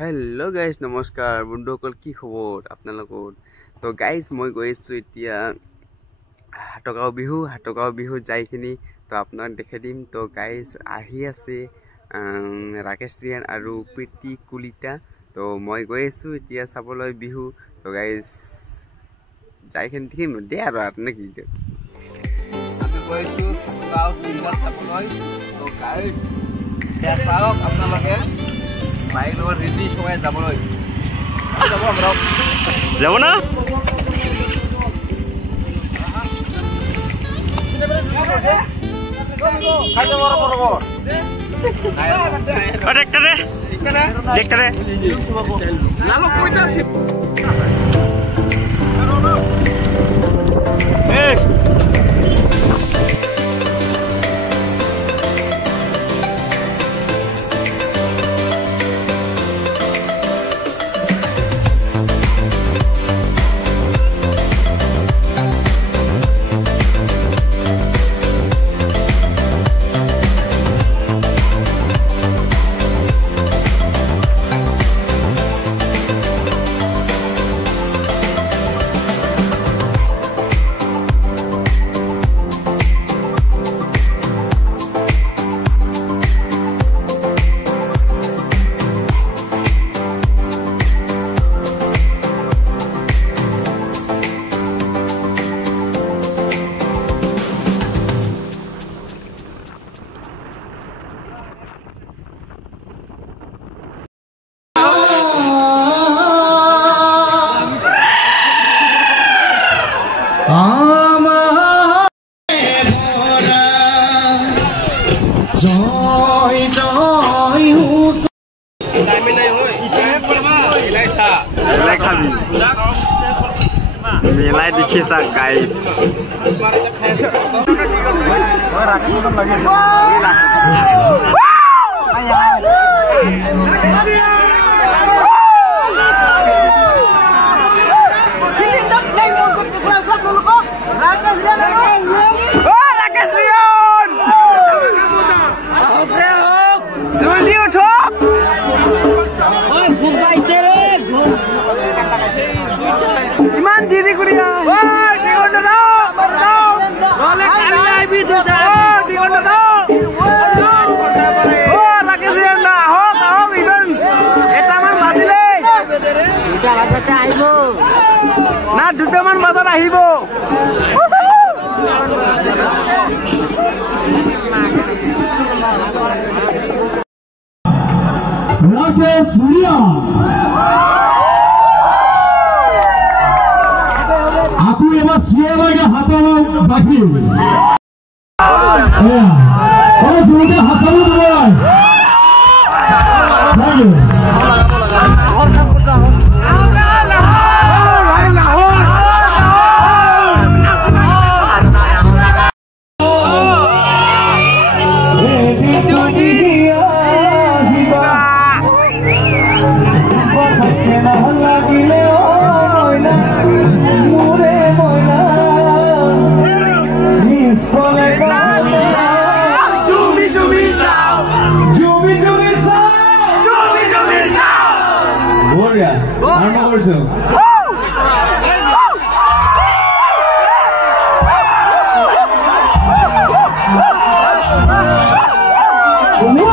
Hello guys नमस्कार बंधुসকল কি খবৰ আপোনালোকৰ তো গাইস মই গৈছো এতিয়া হাটগাঁও বিহু যাইখিনি তো আপোনাক দেখাই দিম তো গাইস আহি আছে ৰাকেশ ৰিয়ান আৰু প্ৰীতি কুলিতা তো মই গৈছো এতিয়া চাবলৈ বিহু তো গাইস যাইখিনি দেখিম দে আৰু নেকি আমি গৈছো গাঁও সিংহল চাবলৈ তো গাইস এ চাওক আপোনালোকে বাইলৰ ৰেডি সবাই যাবলৈ যাব না দেখতে নাম কইতা আছে मिलाई दिखी सा गाइस इमान धीरे कुड़िया ओए टिकट दो बोले खाली आईबी दे जा ओ टिकट दो ओ राकेश ना हो इवन এটা মান বাজিলে দুটা বাজাতে আইবো না দুটা মান বাজাত আহিব রাকেশ রিয়া আপু এবার সিয়ে লাগে হাতানো বাকি ও জোরে হাসানো বল পিছফালে জুমি জুমি চাও জুমি জুমি জুমি জুমি চাও বঢ়িয়া আৰম্ভ কৰিছো What?